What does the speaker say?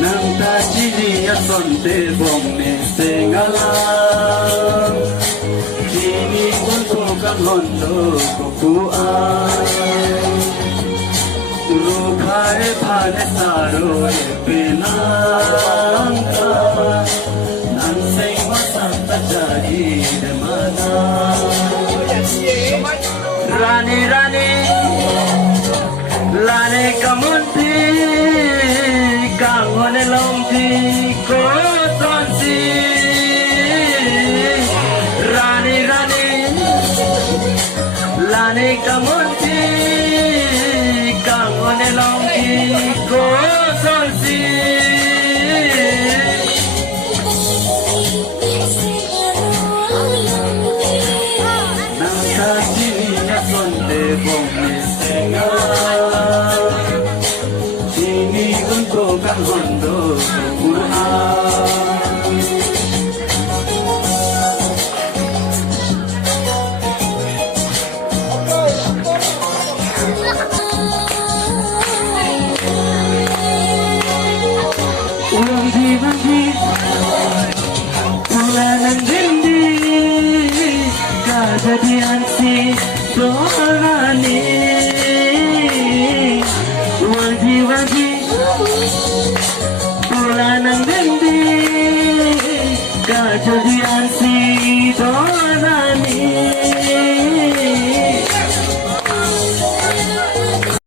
Nang tajili at sonte bong ni sengalang Kini untuk ang hondo kukuan Rukhai phane saro e pinangka Nang say masanta jagi de mana Rani Rani Lane kamunti Kangone lomti ko tonsi Rani Rani Lane kamunti Kangone lomti ko tonsi Nang kasinya sonde bong ni senga Ini untuk ang hondo kukuhan Ulang di Ulan ang dindi Kajadian si Dorani Wadi Ulan ang dindi Kajadian si Dorani